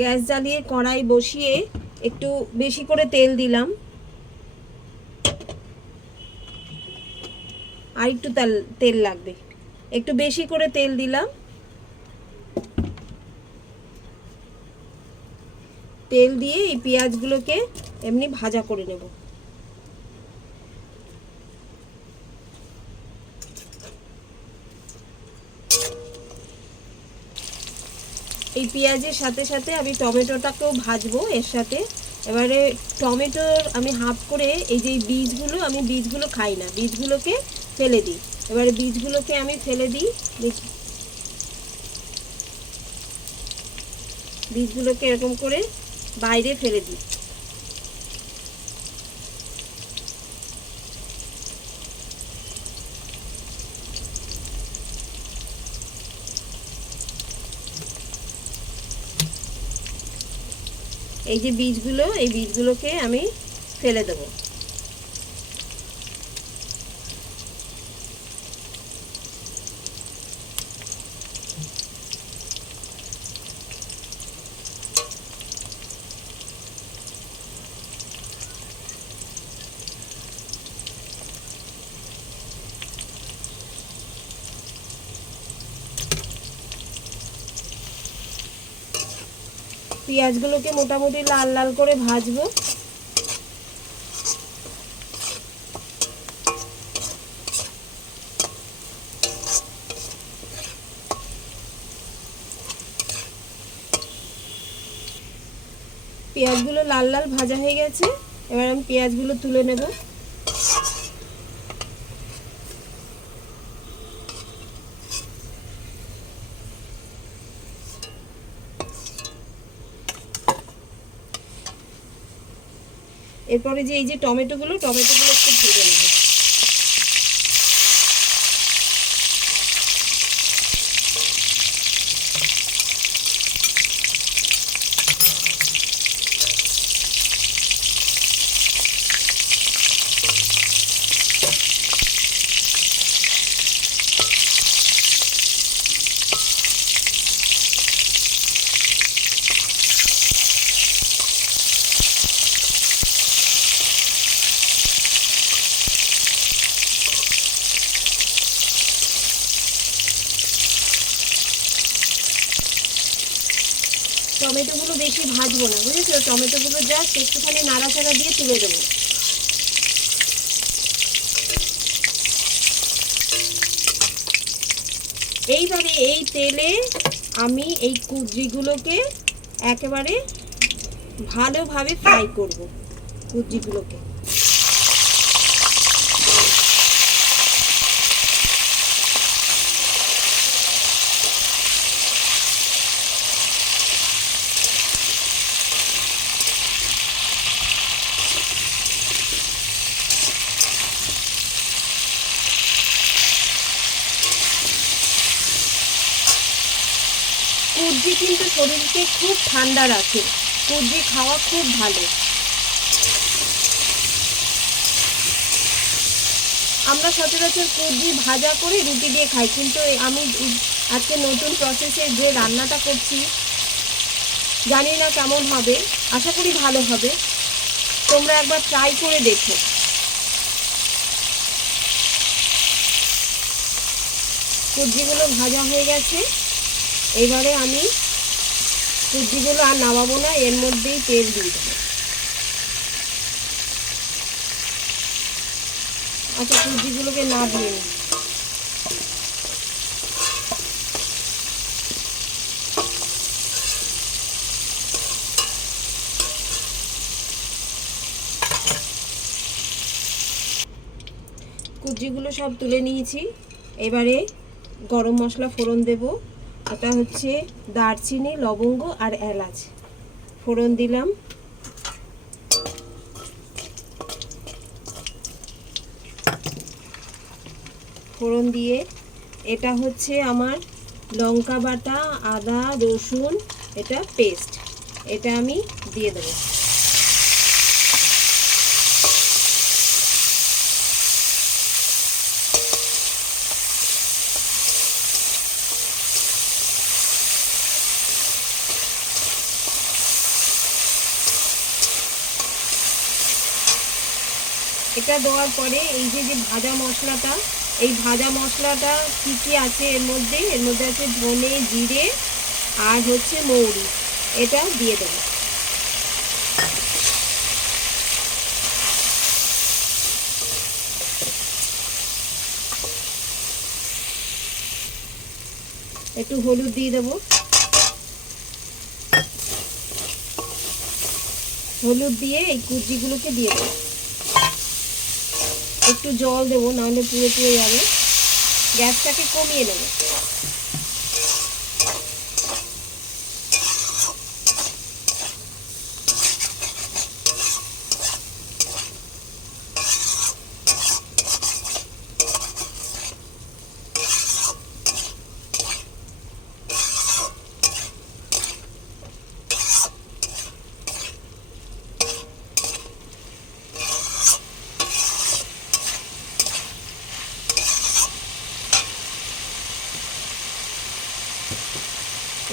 Gas জ্বালিয়ে কড়াই বসিয়ে একটু বেশি করে তেল দিলাম, আর একটু তেল লাগবে, একটু বেশি করে তেল দিলাম। তেল দিয়ে এই পেঁয়াজগুলোকে এমনি ভাজা করে নেব। এই পেঁয়াজের সাথে সাথে আমি টমেটোটাকেও ভাজবো এর সাথে। এবারে টমেটোর আমি হাফ করে এই যে বীজগুলো, আমি বীজগুলো খাই না, বীজগুলোকে ফেলে দিই। এবারে বীজগুলোকে আমি ফেলে দিই, বীজগুলোকে এরকম করে বাইরে ফেলে দিই। এই যে বীজগুলো, এই বীজগুলোকে আমি ফেলে দেবো। পেঁয়াজগুলোকে মোটামুটি লাল লাল করে ভাজবো। পেঁয়াজগুলো লাল লাল ভাজা হয়ে গেছে, এবার আমি পেঁয়াজগুলো তুলে নেব। এরপরে যে এই যে টমেটোগুলো একটু ভেজে নেব। টমেটোগুলো বেশি ভাজবো না, বুঝেছো? টমেটোগুলো জাস্ট একটুখানি নাড়াচাড়া দিয়ে তুলে দেবো। এইভাবে এই তেলে আমি এই কুঁদরিগুলোকে একেবারে ভালোভাবে ফ্রাই করব। কুঁদরিগুলোকে কুঁদরি কিন্তু শরীরকে খুব ঠান্ডা রাখে, কুঁদরি খাওয়া খুব ভালো। আমরা সচরাচর কুঁদরি ভাজা করে রুটি দিয়ে খাই, কিন্তু আমি আজকে নতুন প্রসেসে যে রান্নাটা করছি, জানি না কেমন হবে, আশা করি ভালো হবে। তোমরা একবার ট্রাই করে দেখো। কুঁদরিগুলো ভাজা হয়ে গেছে, এবারে আমি কুঁদরিগুলো আর নামাবো না, এর মধ্যেই তেল দিয়ে দেবো। আচ্ছা, কুঁদরিগুলোকে নামিয়ে নিই। কুঁদরিগুলো সব তুলে নিয়েছি। এবারে গরম মশলা ফোড়ন দেব। এটা হচ্ছে দারচিনি, লবঙ্গ আর এলাচ ফোড়ন দিলাম। ফোড়ন দিয়ে এটা হচ্ছে আমার লঙ্কা বাটা, আদা রসুন এটা পেস্ট, এটা আমি দিয়ে দেবো। এটা দেওয়ার পরে এই যে যে ভাজা মশলাটা, এই ভাজা মশলাটা কী কী আছে এর মধ্যে আছে ধনে, জিরে আর হচ্ছে মৌরি, এটা দিয়ে দেবো। একটু হলুদ দিয়ে দেবো, হলুদ দিয়ে এই কুচিগুলোকে দিয়ে দেবো। একটু জল দেবো, নাহলে পুড়ে পুড়ে যাবে। গ্যাসটাকে কমিয়ে নেবো।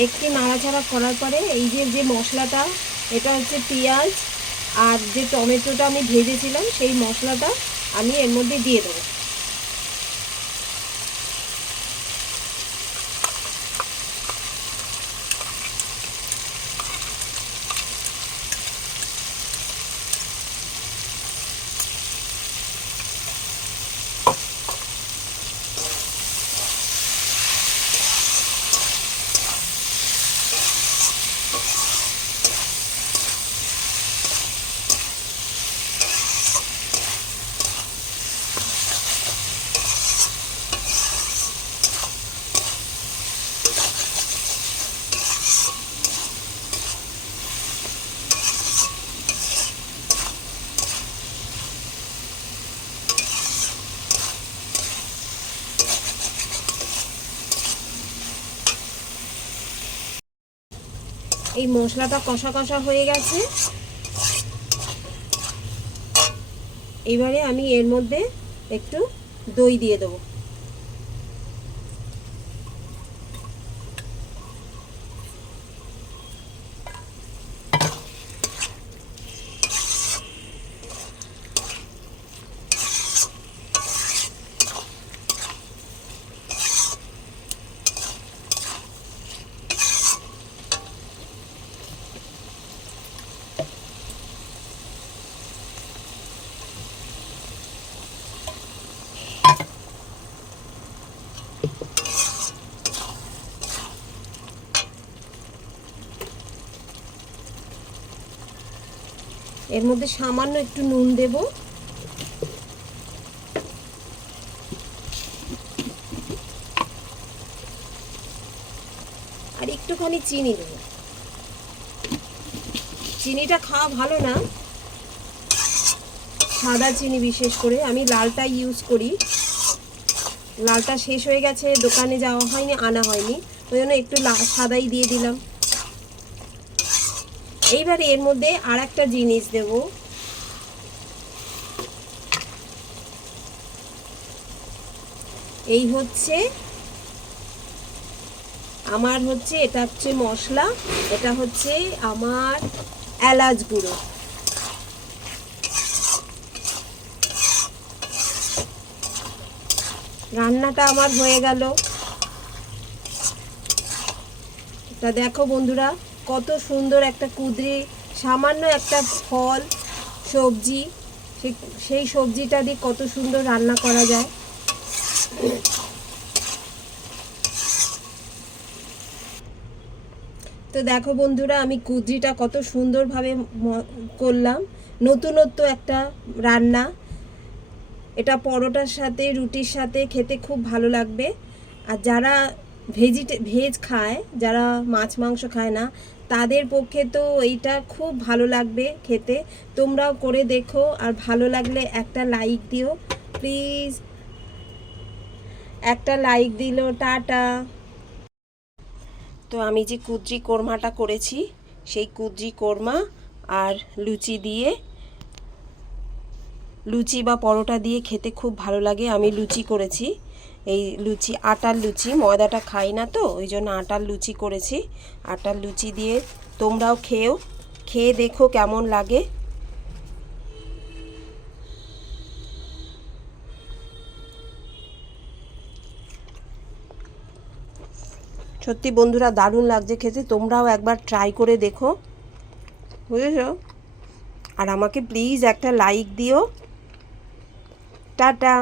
একটু নাড়াচাড়া করার পরে এই যে মশলাটা, এটা হচ্ছে পেঁয়াজ আর যে টমেটোটা আমি ভেজেছিলাম সেই মশলাটা আমি এর মধ্যে দিয়ে দেবো। এই মশলাটা কষা কষা হয়ে গেছে। এবারে আমি এর মধ্যে একটু দই দিয়ে দেবো। এর মধ্যে সামান্য একটু নুন দেব, আর একটুখানি চিনি দেব। চিনিটা খাওয়া ভালো না, সাদা চিনি বিশেষ করে, আমি লালটা ইউজ করি। লালটা শেষ হয়ে গেছে, দোকানে যাওয়া হয়নি, আনা হয়নি, ওই জন্য একটু সাদাই দিয়ে দিলাম। এইবারে এর মধ্যে আর একটা জিনিস দেব, এই হচ্ছে আমার হচ্ছে, এটা হচ্ছে মশলা, এটা হচ্ছে আমার এলাচ গুঁড়ো। রান্নাটা আমার হয়ে গেল। তা দেখো বন্ধুরা, কত সুন্দর একটা কুঁদরি, সামান্য একটা ফল সবজি, সেই সবজিটা দিয়ে কত সুন্দর রান্না করা যায়। তো দেখো বন্ধুরা, আমি কুঁদরিটা কত সুন্দরভাবে করলাম। নতুনত্ব একটা রান্না, এটা পরোটার সাথে, রুটির সাথে খেতে খুব ভালো লাগবে। আর যারা ভেজ খায়, যারা মাছ মাংস খায় না, তাদের পক্ষে তো এইটা খুব ভালো লাগবে খেতে। তোমরাও করে দেখো, আর ভালো লাগলে একটা লাইক দিও প্লিজ। একটা লাইক দিল, টাটা। তো আমি যে কুঁদরি কোরমাটা করেছি, সেই কুঁদরি কোরমা আর লুচি দিয়ে, লুচি বা পরোটা দিয়ে খেতে খুব ভালো লাগে। আমি লুচি করেছি, এই লুচি আটার লুচি, ময়দাটা খাই না তো ওই জন্য আটার লুচি করেছি। আটার লুচি দিয়ে তোমরাও খেয়ে দেখো কেমন লাগে। সত্যি বন্ধুরা দারুণ লাগছে খেতে, তোমরাও একবার ট্রাই করে দেখো, বুঝেছো? আর আমাকে প্লিজ একটা লাইক দিও। টাটা।